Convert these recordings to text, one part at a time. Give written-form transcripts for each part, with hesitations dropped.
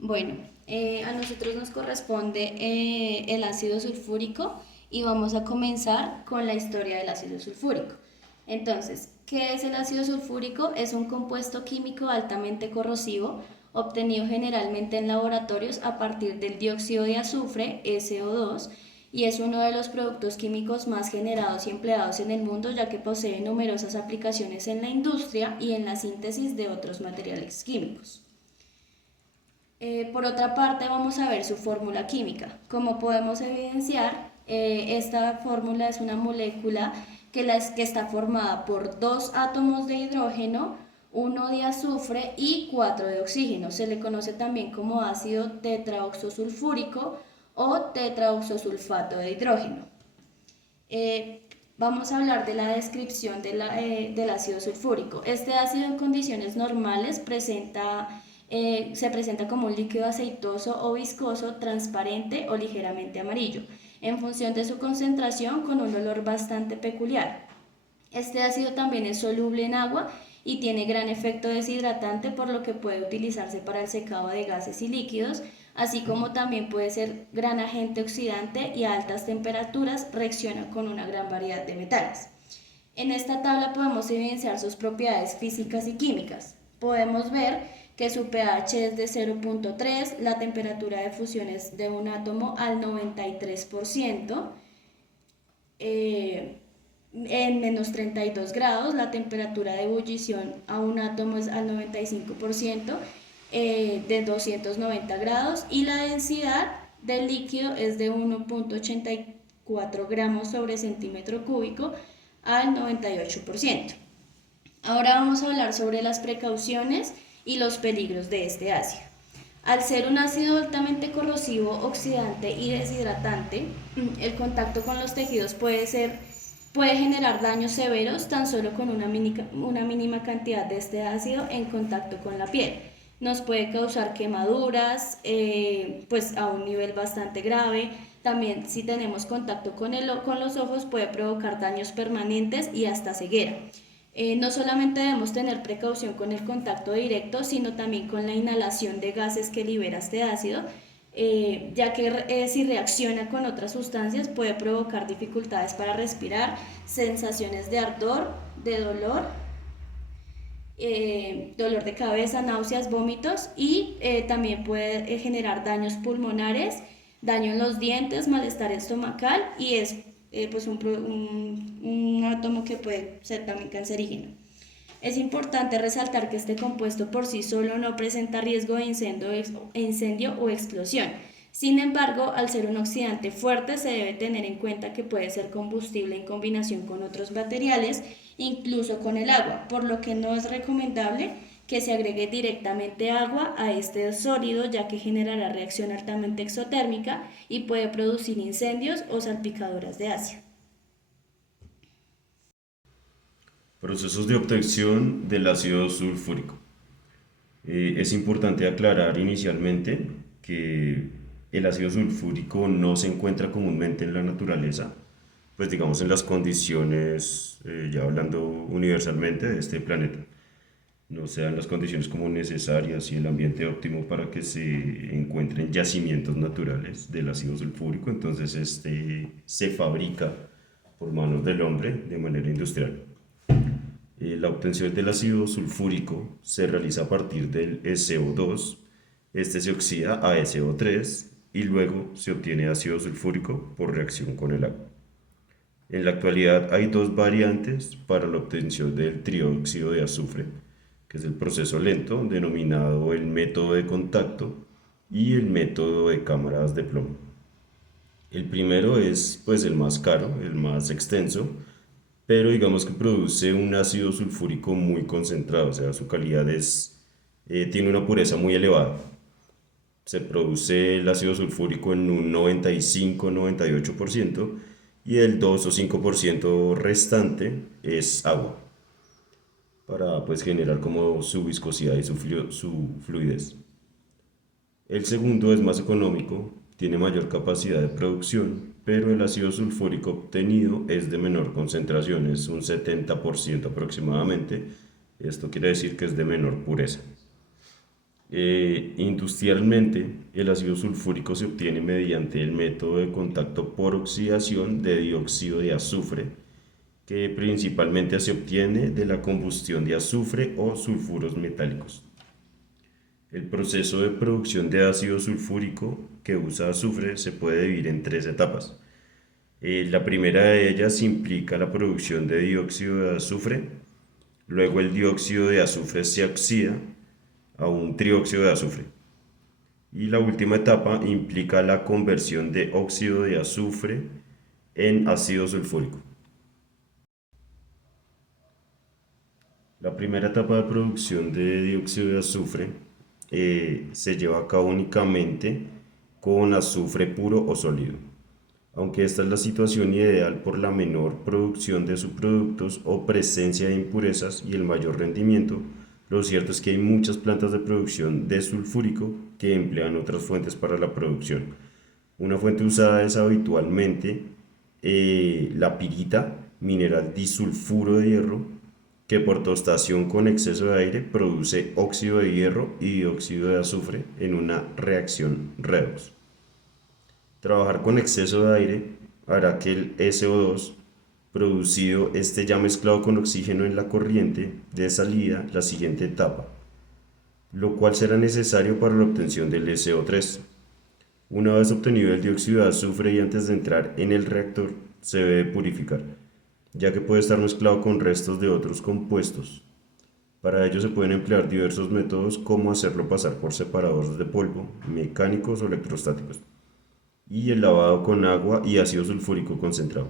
Bueno, a nosotros nos corresponde el ácido sulfúrico y vamos a comenzar con la historia del ácido sulfúrico. Entonces, ¿qué es el ácido sulfúrico? Es un compuesto químico altamente corrosivo obtenido generalmente en laboratorios a partir del dióxido de azufre, SO2, y es uno de los productos químicos más generados y empleados en el mundo, ya que posee numerosas aplicaciones en la industria y en la síntesis de otros materiales químicos. Por otra parte, vamos a ver su fórmula química. Como podemos evidenciar, esta fórmula es una molécula que está formada por dos átomos de hidrógeno, uno de azufre y cuatro de oxígeno. Se le conoce también como ácido tetraoxosulfúrico o tetraoxosulfato de hidrógeno. Vamos a hablar de la descripción del ácido sulfúrico. Este ácido en condiciones normales se presenta como un líquido aceitoso o viscoso, transparente o ligeramente amarillo, en función de su concentración con un olor bastante peculiar. Este ácido también es soluble en agua y tiene gran efecto deshidratante, por lo que puede utilizarse para el secado de gases y líquidos, así como también puede ser gran agente oxidante y a altas temperaturas reacciona con una gran variedad de metales. En esta tabla podemos evidenciar sus propiedades físicas y químicas. Podemos ver que su pH es de 0.3, la temperatura de fusión es de un átomo al 93%, en menos 32 grados, la temperatura de ebullición a un átomo es al 95%, de 290 grados, y la densidad del líquido es de 1.84 gramos sobre centímetro cúbico al 98%. Ahora vamos a hablar sobre las precauciones y los peligros de este ácido. Al ser un ácido altamente corrosivo, oxidante y deshidratante, el contacto con los tejidos puede generar daños severos tan solo con una mínima cantidad de este ácido en contacto con la piel. Nos puede causar quemaduras, pues a un nivel bastante grave. También si tenemos contacto con los ojos puede provocar daños permanentes y hasta ceguera. No solamente debemos tener precaución con el contacto directo, sino también con la inhalación de gases que libera este ácido, ya que si reacciona con otras sustancias puede provocar dificultades para respirar, sensaciones de ardor, de dolor, dolor de cabeza, náuseas, vómitos, y también puede generar daños pulmonares, daño en los dientes, malestar estomacal, y es pues un átomo que puede ser también cancerígeno. Es importante resaltar que este compuesto por sí solo no presenta riesgo de incendio o explosión. Sin embargo, al ser un oxidante fuerte, se debe tener en cuenta que puede ser combustible en combinación con otros materiales, incluso con el agua, por lo que no es recomendable que se agregue directamente agua a este sólido, ya que generará reacción altamente exotérmica y puede producir incendios o salpicaduras de ácido. Procesos de obtención del ácido sulfúrico. Es importante aclarar inicialmente que el ácido sulfúrico no se encuentra comúnmente en la naturaleza, pues digamos en las condiciones, ya hablando universalmente de este planeta. No se dan las condiciones como necesarias y el ambiente óptimo para que se encuentren yacimientos naturales del ácido sulfúrico, entonces este se fabrica por manos del hombre de manera industrial. La obtención del ácido sulfúrico se realiza a partir del SO2, este se oxida a SO3 y luego se obtiene ácido sulfúrico por reacción con el agua. En la actualidad hay dos variantes para la obtención del trióxido de azufre, que es el proceso lento denominado el método de contacto y el método de cámaras de plomo. El primero es pues el más caro, el más extenso, pero digamos que produce un ácido sulfúrico muy concentrado, o sea, su calidad tiene una pureza muy elevada. Se produce el ácido sulfúrico en un 95-98% y el 2 o 5% restante es agua, para pues generar como su viscosidad y su fluidez. El segundo es más económico, tiene mayor capacidad de producción, pero el ácido sulfúrico obtenido es de menor concentración, es un 70% aproximadamente. Esto quiere decir que es de menor pureza. Industrialmente, el ácido sulfúrico se obtiene mediante el método de contacto por oxidación de dióxido de azufre, que principalmente se obtiene de la combustión de azufre o sulfuros metálicos. El proceso de producción de ácido sulfúrico que usa azufre se puede dividir en tres etapas. La primera de ellas implica la producción de dióxido de azufre, luego el dióxido de azufre se oxida a un trióxido de azufre. Y la última etapa implica la conversión de óxido de azufre en ácido sulfúrico. La primera etapa de producción de dióxido de azufre se lleva a cabo únicamente con azufre puro o sólido. Aunque esta es la situación ideal por la menor producción de subproductos o presencia de impurezas y el mayor rendimiento, lo cierto es que hay muchas plantas de producción de sulfúrico que emplean otras fuentes para la producción. Una fuente usada es habitualmente la pirita, mineral disulfuro de hierro, que por tostación con exceso de aire produce óxido de hierro y dióxido de azufre en una reacción redox. Trabajar con exceso de aire hará que el SO2 producido esté ya mezclado con oxígeno en la corriente de salida, la siguiente etapa, lo cual será necesario para la obtención del SO3. Una vez obtenido el dióxido de azufre y antes de entrar en el reactor, se debe purificar, ya que puede estar mezclado con restos de otros compuestos. Para ello se pueden emplear diversos métodos como hacerlo pasar por separadores de polvo, mecánicos o electrostáticos, y el lavado con agua y ácido sulfúrico concentrado.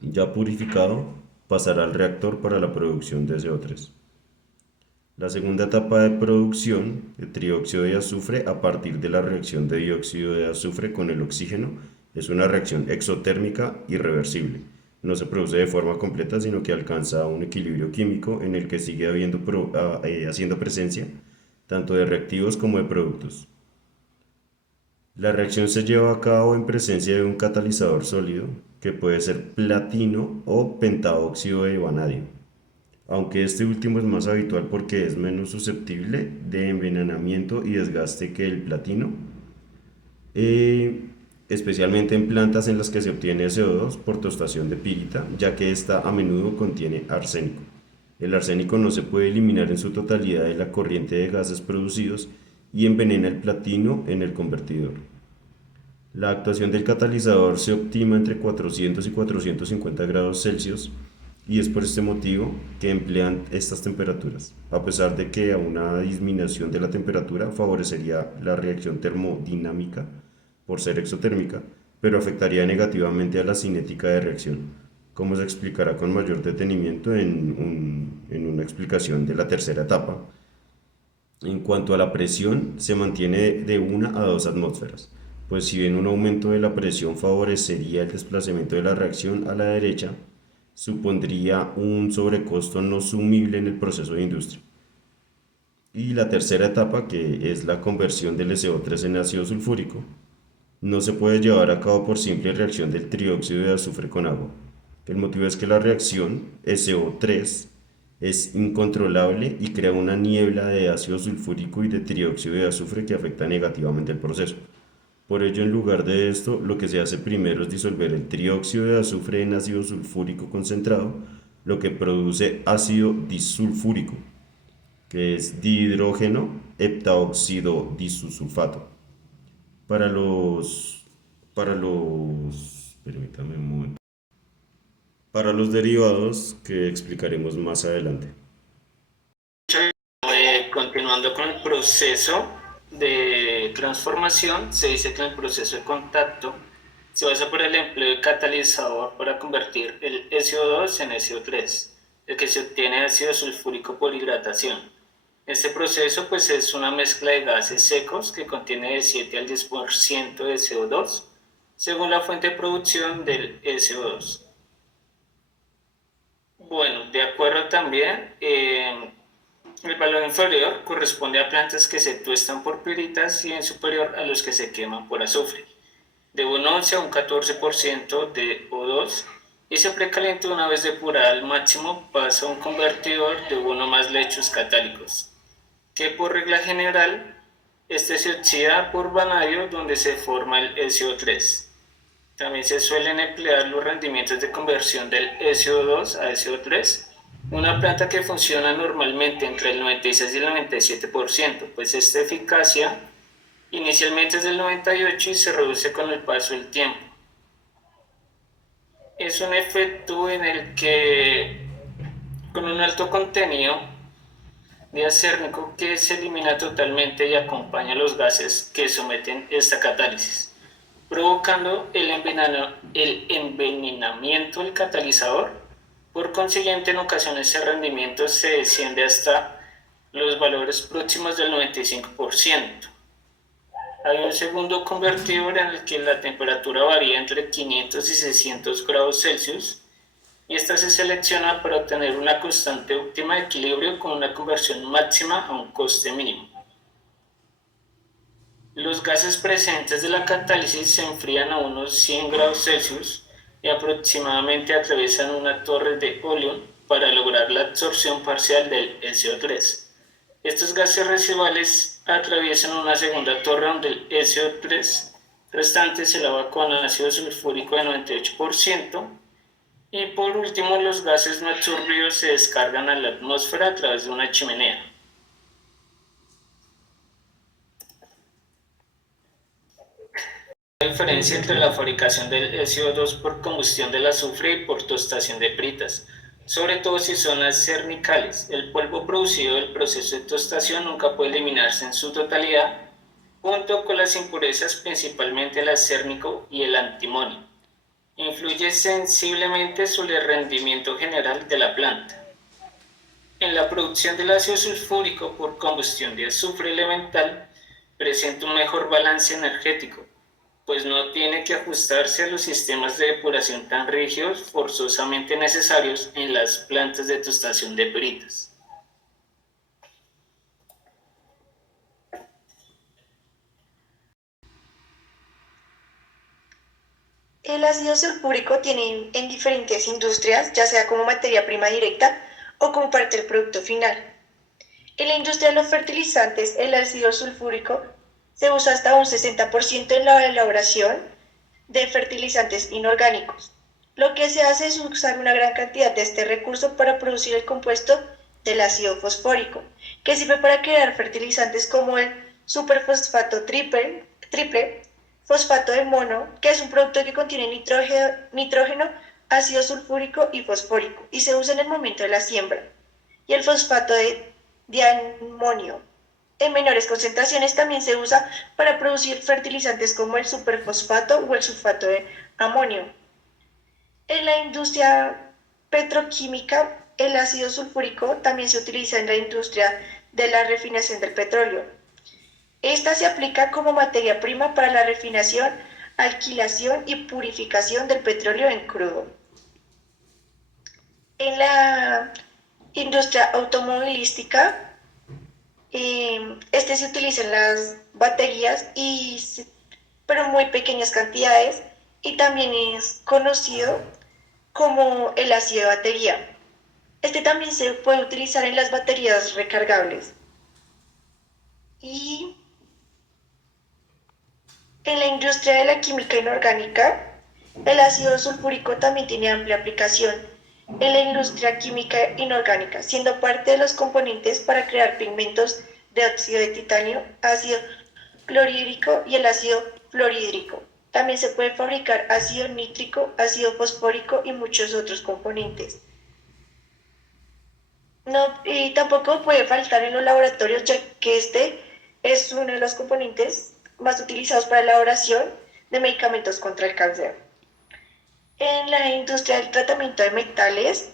Ya purificado, pasará al reactor para la producción de CO3. La segunda etapa de producción de trióxido de azufre a partir de la reacción de dióxido de azufre con el oxígeno es una reacción exotérmica irreversible. No se produce de forma completa, sino que alcanza un equilibrio químico en el que sigue haciendo presencia tanto de reactivos como de productos. La reacción se lleva a cabo en presencia de un catalizador sólido, que puede ser platino o pentaóxido de vanadio, aunque este último es más habitual porque es menos susceptible de envenenamiento y desgaste que el platino, eh, especialmente en plantas en las que se obtiene CO2 por tostación de pirita, ya que esta a menudo contiene arsénico. El arsénico no se puede eliminar en su totalidad de la corriente de gases producidos y envenena el platino en el convertidor. La actuación del catalizador se optima entre 400 y 450 grados Celsius y es por este motivo que emplean estas temperaturas, a pesar de que a una disminución de la temperatura favorecería la reacción termodinámica por ser exotérmica, pero afectaría negativamente a la cinética de reacción, como se explicará con mayor detenimiento en una explicación de la tercera etapa. En cuanto a la presión, se mantiene de 1 a 2 atmósferas, pues si bien un aumento de la presión favorecería el desplazamiento de la reacción a la derecha, supondría un sobrecosto no sumible en el proceso de industria. Y la tercera etapa, que es la conversión del SO3 en ácido sulfúrico, no se puede llevar a cabo por simple reacción del trióxido de azufre con agua. El motivo es que la reacción SO3 es incontrolable y crea una niebla de ácido sulfúrico y de trióxido de azufre que afecta negativamente el proceso. Por ello, en lugar de esto, lo que se hace primero es disolver el trióxido de azufre en ácido sulfúrico concentrado, lo que produce ácido disulfúrico, que es dihidrógeno heptaóxido disulfato. Para los, permítame un momento. Para los derivados que explicaremos más adelante. Continuando con el proceso de transformación, se dice que en el proceso de contacto se basa por el empleo de catalizador para convertir el SO2 en SO3, el que se obtiene ácido sulfúrico por hidratación. Este proceso pues, es una mezcla de gases secos que contiene de 7 al 10% de CO2, según la fuente de producción del SO2. Bueno, de acuerdo también, el valor inferior corresponde a plantas que se tuestan por piritas y en superior a los que se queman por azufre, de un 11 a un 14% de O2 y se precalienta una vez depurada al máximo pasa a un convertidor de uno o más lechos catálicos, que por regla general Este se oxida por vanadio donde se forma el SO3. También se suelen emplear los rendimientos de conversión del SO2 a SO3, una planta que funciona normalmente entre el 96 y el 97%, pues esta eficacia inicialmente es del 98% y se reduce con el paso del tiempo. Es un efecto en el que con un alto contenido de acérnico que se elimina totalmente y acompaña los gases que someten esta catálisis, provocando el envenenamiento del catalizador. Por consiguiente, en ocasiones el rendimiento se desciende hasta los valores próximos del 95%. Hay un segundo convertidor en el que la temperatura varía entre 500 y 600 grados Celsius y esta se selecciona para obtener una constante óptima de equilibrio con una conversión máxima a un coste mínimo. Los gases presentes de la catálisis se enfrían a unos 100 grados Celsius y aproximadamente atraviesan una torre de Olion para lograr la absorción parcial del SO3. Estos gases residuales atraviesan una segunda torre donde el SO3 restante se lava con ácido sulfúrico de 98%. Y por último, los gases no absorbidos se descargan a la atmósfera a través de una chimenea. La diferencia entre la fabricación del SO2 por combustión del azufre y por tostación de britas, sobre todo si son acernicales. El polvo producido del proceso de tostación nunca puede eliminarse en su totalidad, junto con las impurezas, principalmente el acérnico y el antimonio. Influye sensiblemente sobre el rendimiento general de la planta. En la producción del ácido sulfúrico por combustión de azufre elemental presenta un mejor balance energético, pues no tiene que ajustarse a los sistemas de depuración tan rígidos forzosamente necesarios en las plantas de tostación de britas. El ácido sulfúrico tiene en diferentes industrias, ya sea como materia prima directa o como parte del producto final. En la industria de los fertilizantes, el ácido sulfúrico se usa hasta un 60% en la elaboración de fertilizantes inorgánicos. Lo que se hace es usar una gran cantidad de este recurso para producir el compuesto del ácido fosfórico, que sirve para crear fertilizantes como el superfosfato triple, fosfato de mono, que es un producto que contiene nitrógeno, ácido sulfúrico y fosfórico, y se usa en el momento de la siembra, y el fosfato de diamonio. En menores concentraciones también se usa para producir fertilizantes como el superfosfato o el sulfato de amonio. En la industria petroquímica, el ácido sulfúrico también se utiliza en la industria de la refinación del petróleo. Esta se aplica como materia prima para la refinación, alquilación y purificación del petróleo en crudo. En la industria automovilística, este se utiliza en las baterías, pero en muy pequeñas cantidades, y también es conocido como el ácido de batería. Este también se puede utilizar en las baterías recargables. Y en la industria de la química inorgánica, el ácido sulfúrico también tiene amplia aplicación en la industria química inorgánica, siendo parte de los componentes para crear pigmentos de óxido de titanio, ácido clorhídrico y el ácido fluorhídrico. También se puede fabricar ácido nítrico, ácido fosfórico y muchos otros componentes. Y tampoco puede faltar en los laboratorios, ya que este es uno de los componentes más utilizados para la elaboración de medicamentos contra el cáncer. En la industria del tratamiento de metales,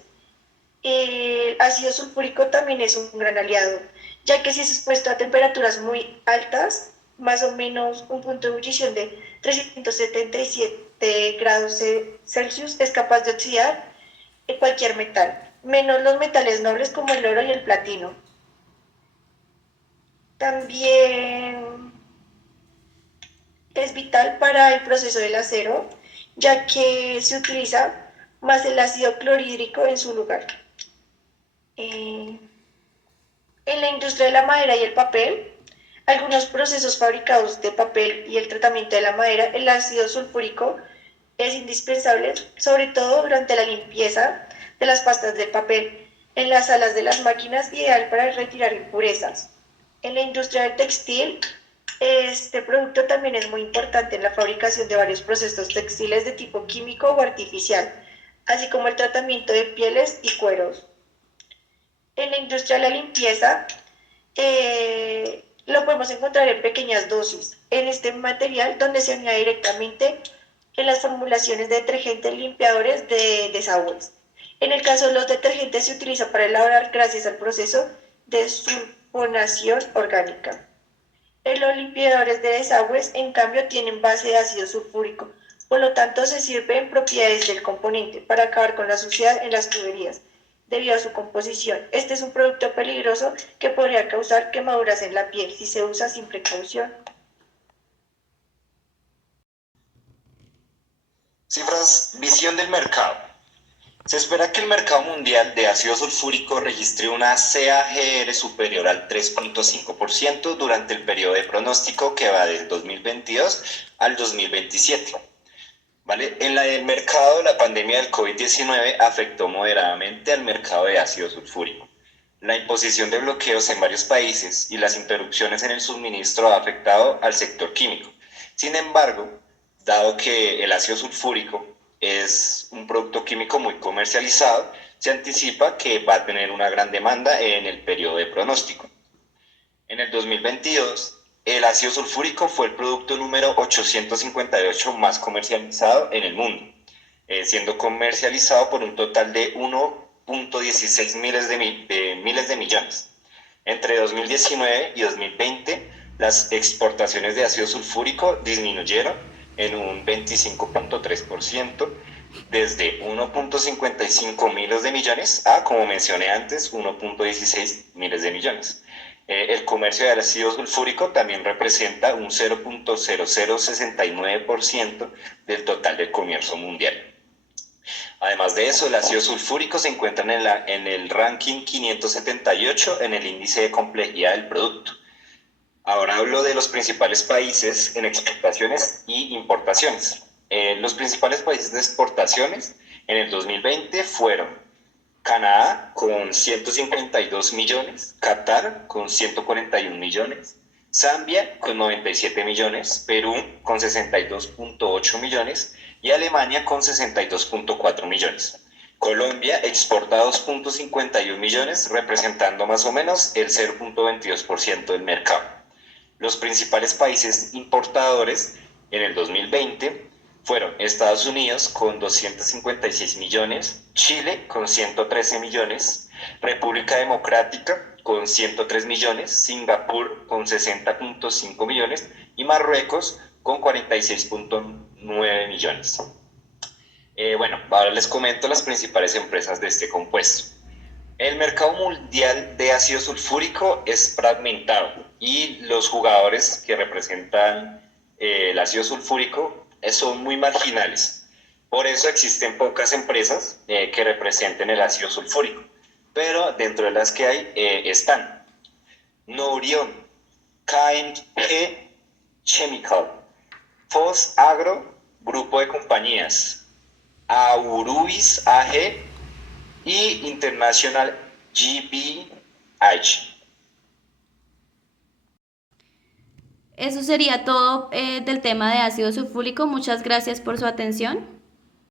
el ácido sulfúrico también es un gran aliado, ya que si es expuesto a temperaturas muy altas, más o menos un punto de ebullición de 377 grados Celsius, es capaz de oxidar cualquier metal, menos los metales nobles como el oro y el platino. También es vital para el proceso del acero, ya que se utiliza más el ácido clorhídrico en su lugar. En la industria de la madera y el papel, Algunos procesos fabricados de papel y el tratamiento de la madera, el ácido sulfúrico es indispensable, sobre todo durante la limpieza de las pastas de papel, en las salas de las máquinas, ideal para retirar impurezas. En la industria del textil, este producto también es muy importante en la fabricación de varios procesos textiles de tipo químico o artificial, así como el tratamiento de pieles y cueros. En la industria de la limpieza, lo podemos encontrar en pequeñas dosis en este material donde se añade directamente en las formulaciones de detergentes limpiadores de desagües. En el caso de los detergentes se utiliza para elaborar gracias al proceso de sulfonación orgánica. Los limpiadores de desagües, en cambio, tienen base de ácido sulfúrico, por lo tanto se sirven propiedades del componente para acabar con la suciedad en las tuberías debido a su composición. Este es un producto peligroso que podría causar quemaduras en la piel si se usa sin precaución. Cifras, visión del mercado. Se espera que el mercado mundial de ácido sulfúrico registre una CAGR superior al 3.5% durante el periodo de pronóstico que va del 2022 al 2027. ¿Vale? En el mercado, la pandemia del COVID-19 afectó moderadamente al mercado de ácido sulfúrico. La imposición de bloqueos en varios países y las interrupciones en el suministro ha afectado al sector químico. Sin embargo, dado que el ácido sulfúrico es un producto químico muy comercializado, se anticipa que va a tener una gran demanda en el periodo de pronóstico. En el 2022, el ácido sulfúrico fue el producto número 858 más comercializado en el mundo, siendo comercializado por un total de 1.16 miles de millones. Entre 2019 y 2020, las exportaciones de ácido sulfúrico disminuyeron en un 25.3%, desde 1.55 miles de millones a, como mencioné antes, 1.16 miles de millones. El comercio de ácido sulfúrico también representa un 0.0069% del total del comercio mundial. Además de eso, el ácido sulfúrico se encuentra en el ranking 578 en el índice de complejidad del producto. Ahora hablo de los principales países en exportaciones y importaciones. Los principales países de exportaciones en el 2020 fueron Canadá con 152 millones, Qatar con 141 millones, Zambia con 97 millones, Perú con 62.8 millones y Alemania con 62.4 millones. Colombia exporta 2.51 millones, representando más o menos el 0.22% del mercado. Los principales países importadores en el 2020 fueron Estados Unidos con 256 millones, Chile con 113 millones, República Democrática con 103 millones, Singapur con 60.5 millones y Marruecos con 46.9 millones. Ahora les comento las principales empresas de este compuesto. El mercado mundial de ácido sulfúrico es fragmentado y los jugadores que representan el ácido sulfúrico son muy marginales. Por eso existen pocas empresas que representen el ácido sulfúrico. Pero dentro de las que hay están Nourion, KMG Chemical, Fos Agro, grupo de compañías, Aurubis AG y International GmbH. Eso sería todo del tema de ácido sulfúrico. Muchas gracias por su atención.